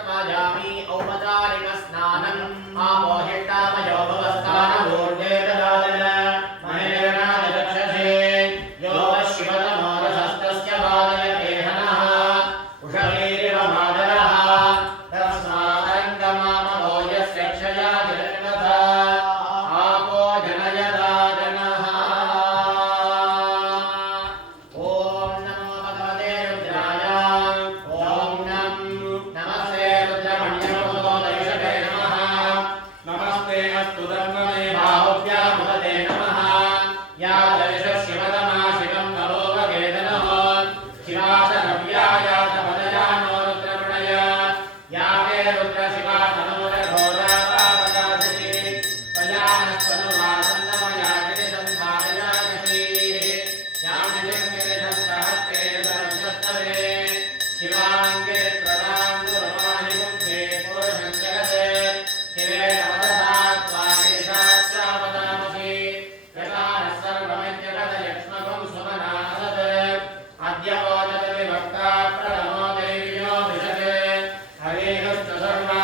समर्पयामि औपचारिकस्नानम् आपोहिष्टामयो भवस्थानमूर्धे ददातन महेरनाद रक्षसे यो शिवतमो रसस्तस्य बालयते हनः उषवीरिव मादरः तस्मादङ्गमामभो यस्य क्षया जगन्नथा आपो जनयदा जनः ॐ नमो भगवते रुद्राय ॐ नमस्ते रुद्रमण्यमोदयषते नमः नमस्ते अस्तु धर्ममे बाहुभ्यामुदते नमः या दर्श शिवतमा शिवं नलोकवेदनः शिवाशनव्याया तपदया नो रुद्रमणय या ते रुद्रशिवा तनोरघोरापादकाशति त्वयानस्तनुवासन्नमया गिरिसन्धारयाकशी या निजङ्गिरिधस्तहस्ते रुद्रक्षस्तवे शिवाङ्गिरिप्रदां गुरुमाहिपुंसे पुरुषं जगते शिवे नवदधा त्वागिरिशास्त्रावतामसि यतानः सर्वमित्यगतयक्ष्मकं सुमनासत् अद्य वोचति विभक्ता प्रणमो देव्यो विशते हरिः सर्वा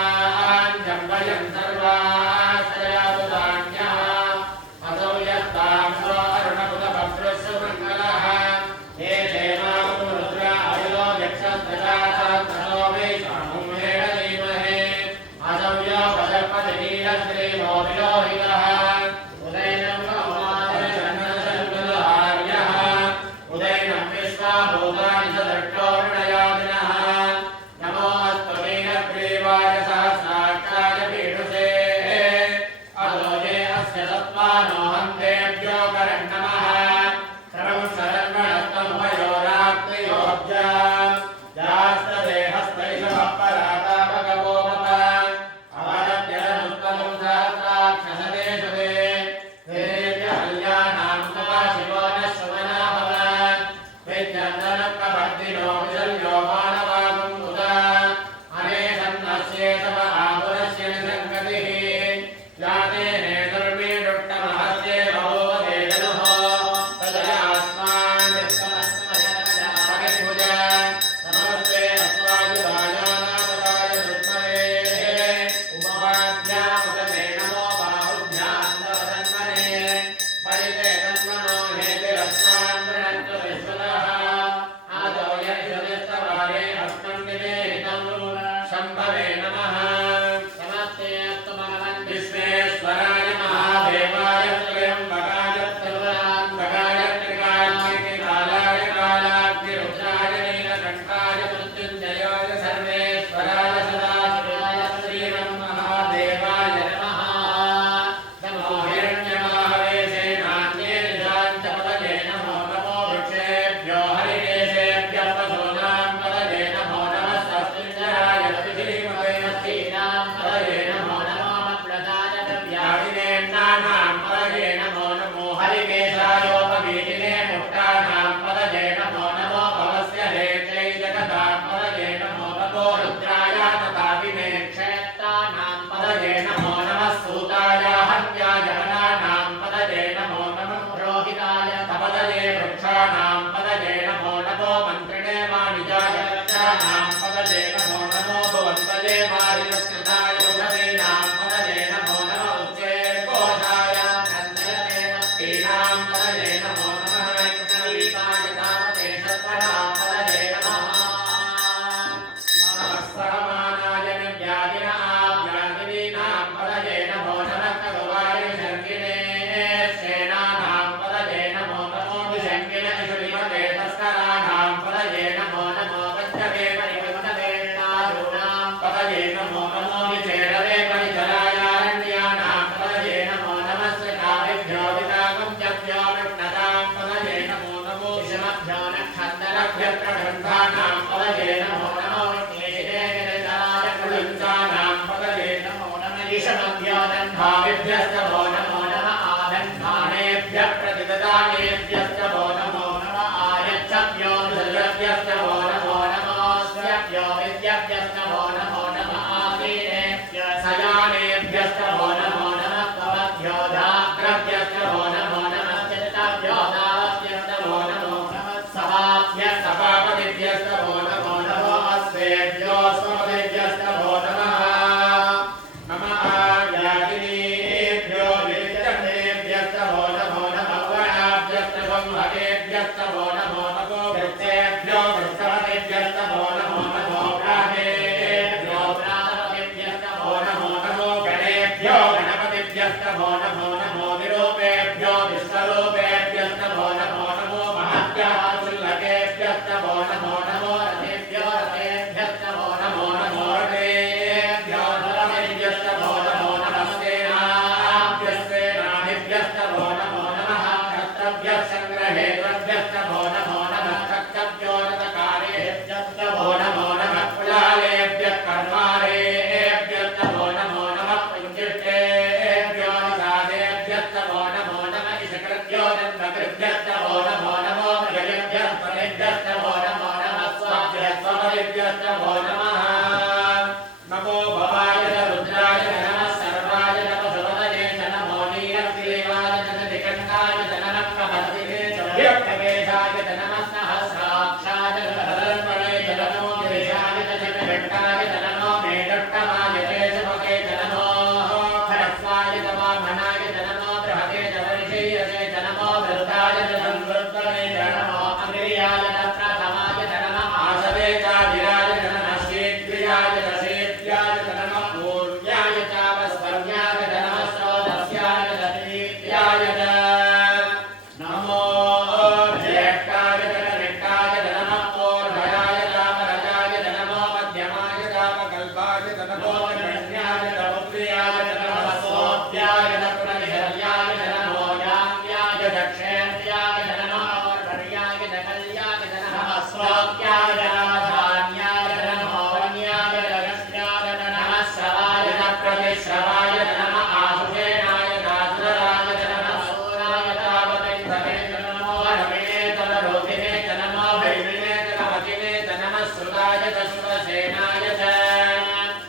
तनुकाय तनको कन्याय तनुप्रियाय तनमसोऽप्याय तनुप्रतिहर्याय तनमो याम्याय दक्षेन्द्याय तनमो वर्याय तकल्याय तनमः स्वोऽप्याय तनधान्याय तनमो वन्याय तगस्याय तनमः श्रवाय तप्रतिश्रवाय तनमः आशुषेणाय दासुराय तनमः सूराय तावतिन्दवे तनमो हरमिणे तनरोधिने तनमो भैमिने तनमतिने तनमः श्रुताय तश्वसेनाय च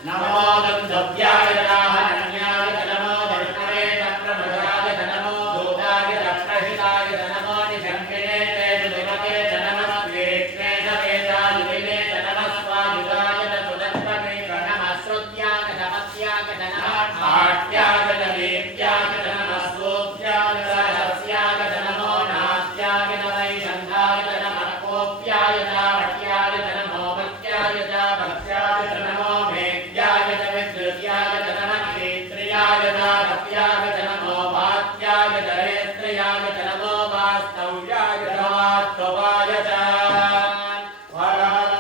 नमो गन्धव्याय राहरण्याय तनमो धर्मणे तप्रमदाय तनमो दूताय तप्रहिताय तनमो निजङ्गिने तेजुदिमते तनमः द्वेष्णे तवेदायुधिने तनमः स्वायुधाय ततुदत्पने प्रणमः श्रुत्याय तपस्याय तनमः पाट्याय तदीप्याय तनमः स्तोत्याय सहस्याय तनमो नास्याय तवैषन्धाय तनमः कोप्याय तावट्याय तनमो भक्त्याय ताभक्त्याय तनमो भेद्याय तविद्युत्याय तनमः क्षेत्रियाय तारप्याय तनमो वात्याय तरेत्र्याय तनमो वास्तव्याय तवात्तवाय च हर हर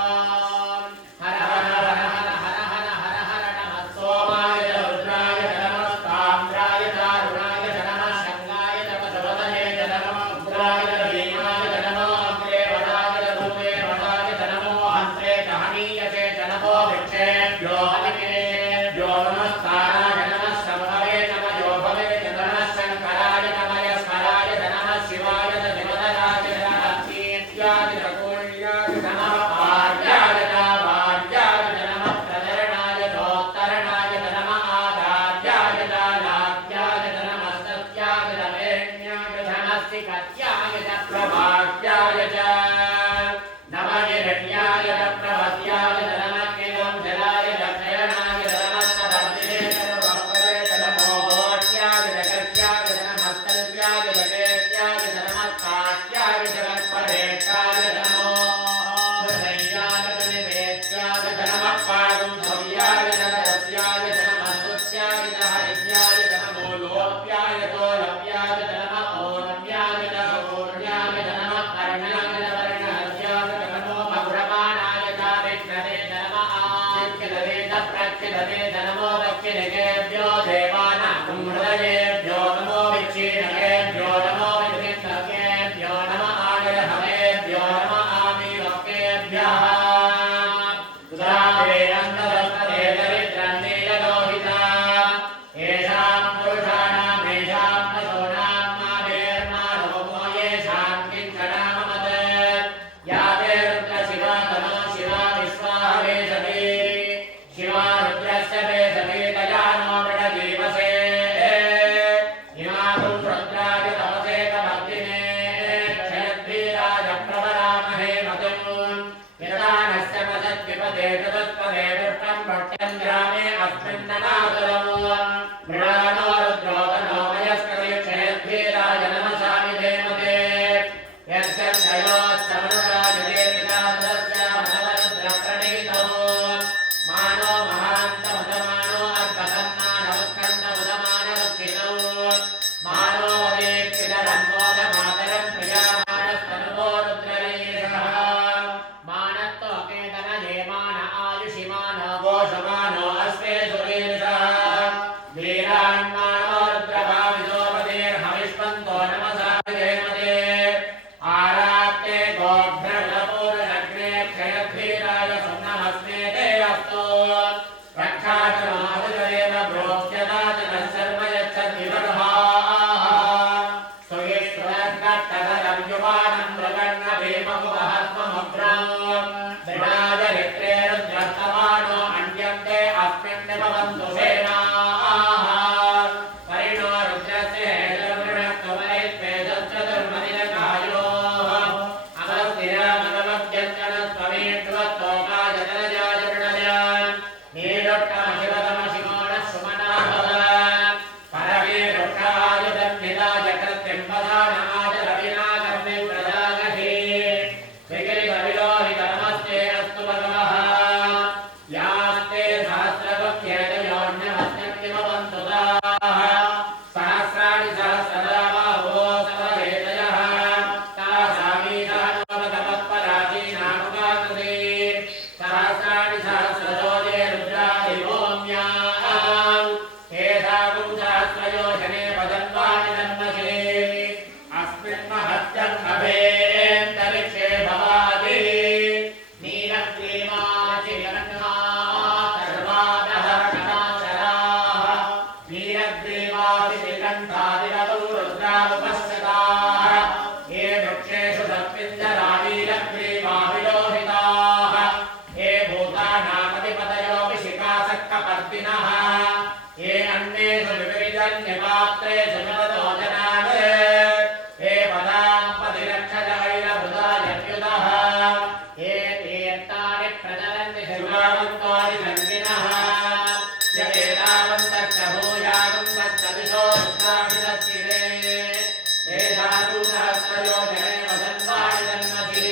नमः सोमाय रुद्राय नमस्ताम्राय दारुणाय नमः शङ्गाय तपसवदने नमः उग्राय भीमाय नमो अग्रे वराय धूमे वराय नमो हन्त्रे कहनीयते नमो वृक्षेभ्यो हरिकेभ्यो नमस्काराय नमः शम्भवे नमः योभवे नमः शङ्कराय नमः स्मराय नमः शिवाय शिवधराय नमः कीर्त्याय कोण्याय नमः पार्याय वार्याय नमः प्रधरणाय दोत्तरणाय नमः आधार्याय लाभ्याय नमः सत्याय नवेण्याय नमः सिकत्याय प्रभाव्याय च नमः हिरण्याय प्रभत्याय नमः केवं जलाय दक्षयणाय नमः तवर्तिने तवपरे नमो घोट्याय जगत्याय नमः स्तल्प्याय जगेत्याय नमः काट्याय जगत्परेत्याय नमो हृदयाय निवेद्याय नमः पादुभव्याय नरस्याय नमः स्तुत्याय हरिद्याय नमो लोप्याय तोलप्याय नमः ओरम्याय नमोर्याय नमः कर्ण्याय वर्णहर्याय नमो मधुरमाणाय दारिद्र्ये नमः आदित्यदवे प्रत्यदवे नमो दक्षिणकेभ्यो देवानां हृदयेभ्यो नमो विच्छिन्नकेभ्यो नमो विचिन्तकेभ्यो नमः आगरहवेभ्यो नमः आमीवकेभ्यः उदावे अन्तरस्तरे दरिद्रन्नीललोहिता येषां पुरुषाणाम् येषां पशूनां मावेर्मानवमो येषां किञ्चनाममत् या ते रुद्रशिवा तनो शिवा विश्वाः वेशते शिवा रुद्रस्य वेशते तया नो मृडजीवसे इमागुं रुद्राय तपसे कमर्दिने क्षयद्वीराय प्रवरामहे मतिम् विदानस्य मदद्विपदे चतुष्पदे दुष्टं भट्टं ग्रामे अस्मिन्ननातुरम् मृडानो रुद्रोदनो मयस्करे क्षयद्वीराय नमसामि देमते यच्छन्दयोत्समनुराय देवितादस्य मधवरुद्रप्रणीतौ मानो महान्तमुदमानो अर्भतं मानवत्कण्डमुदमानरुक्षितौ मानो वदेक्षितरन्मोदमातरं प्रियामानस्तनुवो रुद्ररीशः मानत्वकेतनयेमान आयुषिमान घोषमानो अस्मे सुवीरः वीरान्मानो रुद्रभाविदोपदेर्हविष्पन्तो नमसा देमते आराप्ते गोभ्रपूर्णग्ने क्षयद्वीराय सुन्नमस्मे ते अस्तु रक्षाचमाहुदेव भ्रोक्ष्यदाच सर्व यच्छद्विवर्भाः सुयेष्वरङ्गट्टधरं युवानं मृगन्नभीममुपहत्ममुग्रम् दृढाजरित्रे रुद्रस्तमानो अन्यन्ते अस्मिन् भवन्तु सेनाः परिणो रुद्रस्य हेतुर्मृणत्वमैत्वेदश्चतुर्मदिनकायोः अमस्तिरामगमभ्यञ्जनस्वमेष्वत्तोपायजनजाय मृणजान् नीडोट्टमशिवतमशिवोणः सुमनः भव परमे रुक्षायुधन्निदाय कृत्यं पदानाय रविनागर्मे प्रदागहे विगिरिभविलोहितनमस्ते अस्तु भगवः यास्ते सहस्रवक्ष्येतयोऽन्य जन्यपात्रे सुमतो जनान् हे पदाम्पतिरक्षजैरभृतायत्युतः हे तीर्थानि प्रचलन्ति शिवावन्तानि सङ्गिनः य एतावन्तश्च भूयावन्तश्च दिशो रुद्राभिदस्तिरे हे धातुसहस्रयो जने वदन्तानि जन्मसि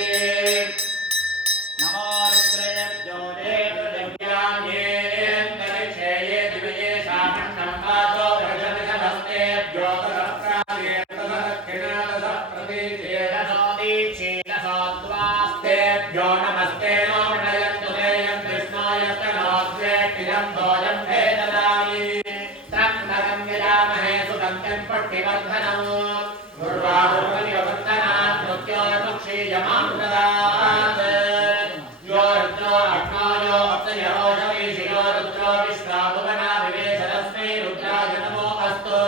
नमो रुद्रेभ्यो देवदेव्यान्येऽन्तरिक्षे ये दिवये शामण्णं वाचो वृषभिषभस्तेभ्यो दीक्षीलसोद्वास्तेभ्यो नमस्ते नो मृणयन्तु तेयं विष्णोयस्तनोद्वेष्टिजं भोजं भेददायि त्र्यम्बकं यजामहे सुगन्धिं पुष्टिवर्धनम् उर्वारुकमिववर्धनात् मृत्योर्मुक्षीयमामृतात् यो रुद्रो अग्नो यो अप्सयो शमीषि यो रुद्रो विश्वाभुवना विवेश तस्मै रुद्राय नमो अस्तु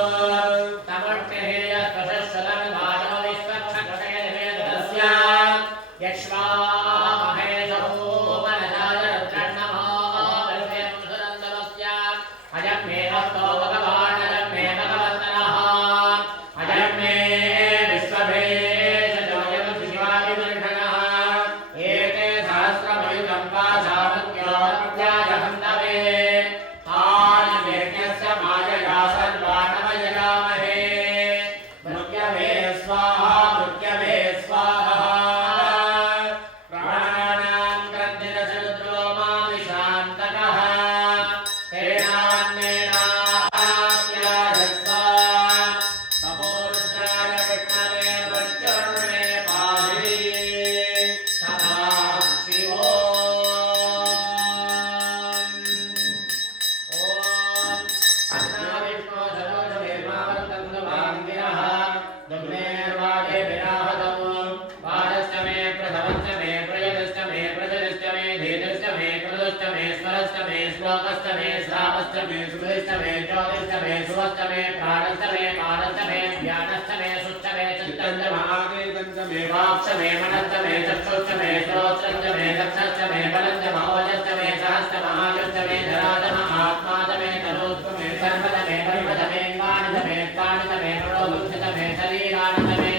श्लोकस्तमे श्रावस्तमे सुभेस्तमे ज्योतिस्तमे सुवस्तमे प्राणस्तमे पादस्तमे ज्ञानस्तमे सुस्तमे चित्तन्तमे वाक्स्तमे मनस्तमे चक्षुस्तमे श्रोत्रस्तमे दक्षस्तमे बलन्तम ओजस्तमे सहस्तमहायुस्तमे धरातम आत्मातमे तनोस्तमे सर्वतमे परिपतमे वाणितमे प्राणितमे प्रणोदुक्षतमे शरीरानतमे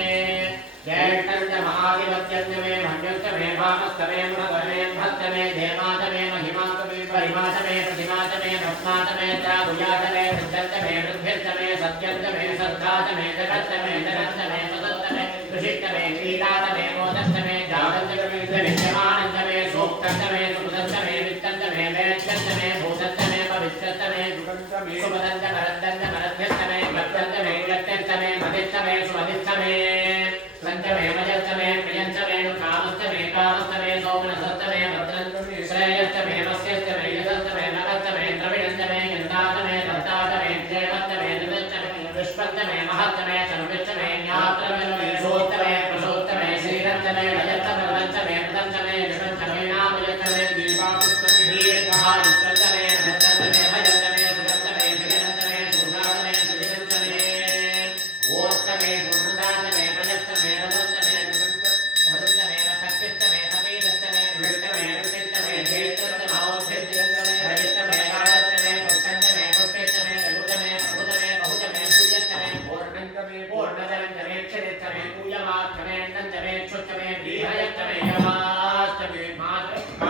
ज्येष्ठन्तमहाधिपत्यन्तमे मण्ड्यस्तमे भामस्तमे मृगमे भक्तमे देवातमे महिमातमे परिमातमे प्रतिमातमे भस्मातमे त्रागुयातमे वृद्धन्तमे वृद्धिस्तमे सत्यन्तमे सद्धातमे जगत्तमे जगत्तमे सदत्तमे कृषिष्टमे क्रीडातमे मोदस्तमे जागन्तमे विद्यमानन्तमे सूक्तन्तमे सुकृतन्तमे वित्तन्तमे वेत्यन्तमे भूतन्तमे भविष्यन्तमे सुपदन्तमरद्दन्तमरध्यस्तमे भक्तन्तमे व्यत्यन्तमे मदिस्तमे सुमदिस्तमे संतमे मजस्तमे प्रियंतमे कामस्तमे कामस्तमे सौमनसस्तमे भद्रन्तमे श्रेयस्तमे मस्यस्तमे यशस्तमे नवस्तमे द्रविणन्तमे गन्धातमे दत्तातमे जयवन्तमे निवृत्तमे पुष्पन्तमे महत्तमे सर्विष्टमे ज्ञातमे सोत्तमे प्रसोत्तमे श्रीरन्तमे लयन्तमे वदन्तमे पदन्तमे निवृत्तमे नामयन्तमे दीवापुस्तमे दीर्घायुस्तमे नमस्तमे भजन्तमे सुगन्तमे जगन्तमे सुनातमे सुविनन्तमे ओत्तमे गुणदातमे प्रजस्तमे रदन्तमे भदन्तमे शक्तिस्तमे सपीदस्तमे विवृतमे विवृतमे चैतन्तमे औद्धत्यन्तमे रजतमे राजतमे पुष्टन्तमे पुष्टिस्तमे प्रभुतमे प्रभुतमे बहुतमे पूजस्तमे पूर्णन्तमे पूर्णतमे क्षणिस्तमे पूयमात्तमे नन्तमे क्षुत्तमे